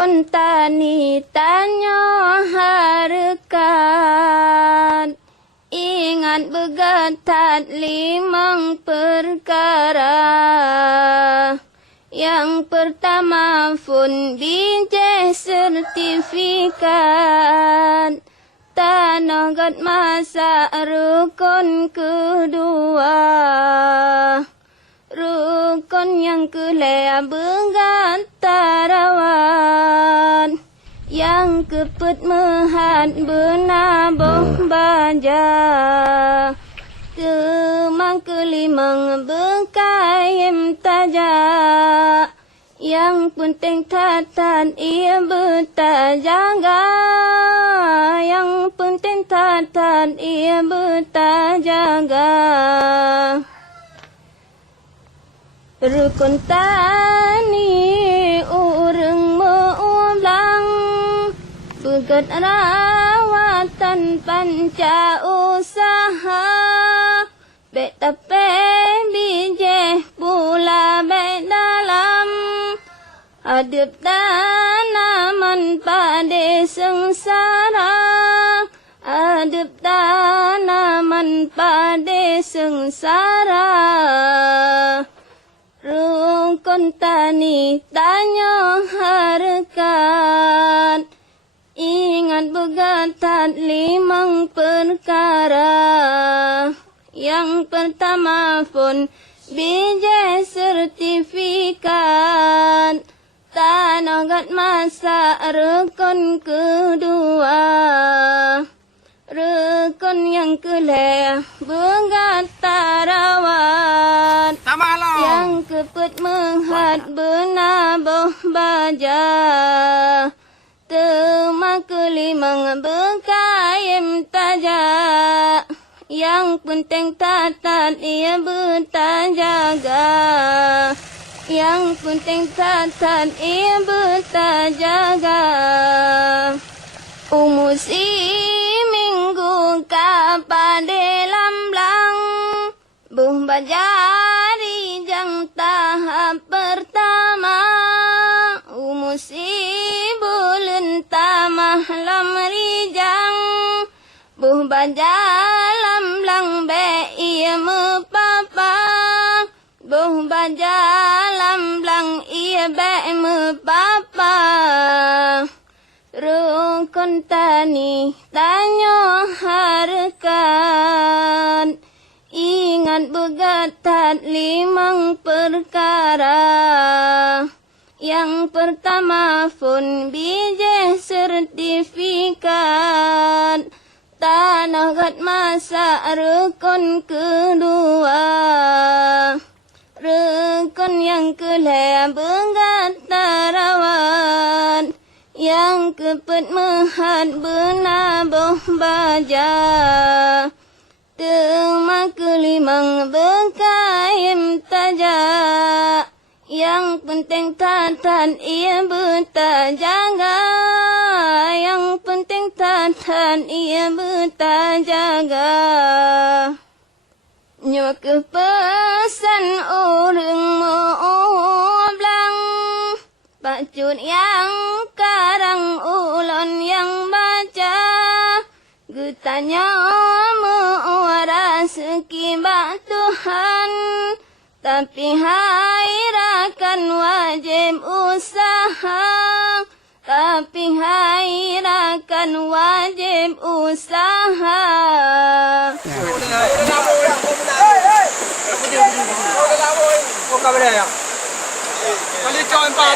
Rukun tani tanya harkat, ingat begatat 5 perkara. Yang pertama fun bijih sertifikat, tanah gat masa. Rukun kedua, rukun yang kelea begat tarawat, yang kepet mehat benaboh baja. Temang kelimang bekayem tajak, yang penting tatan ia bertajaga. Yang penting tatan ia bertajaga. Rukun tani urang meulang, begat rawatan panca usaha. Bek tape bijih pula bek dalam, adep tanaman pade sengsara. Adep tanaman pade sengsara. Rukun tani tanya harkat, ingat begatat 5 perkara. Yang pertama pun bijih sertifikat, tanah gat masa. Rukun kedua, rukun yang keleh begat tarawat, yang kepet menghat benaboh baja. Tema kelimang bekayem tajak, yang penting tatan ia bertajaga. Yang penting tatan ia bertajaga. Umusi minggu kapade lamblang, buh bajari jang tahap pertama. Umusi bulan tamah lam rijang, buh bajalam lang be ia mepapa. Buh bajalam lang ia be mepapa. Rukun tani tanya harkat, ingat begatat 5 perkara. Yang pertama fun bijih sertifikat, tanah gat masa. Rukun kedua, rukun yang keleh begat tarawat, yang kepet mehat benaboh baja. Tema kelimang bekayem tajak, yang penting tatan ia bertajaga. Yang penting tatan ia bertajaga. Nyo kepesan orang moblang, bacut yang karang ulon yang baca. Gutanya mewaras kibak Tuhan, tapi hairakan wajib usaha. Tapi hairakan wajib usaha. Kali join pa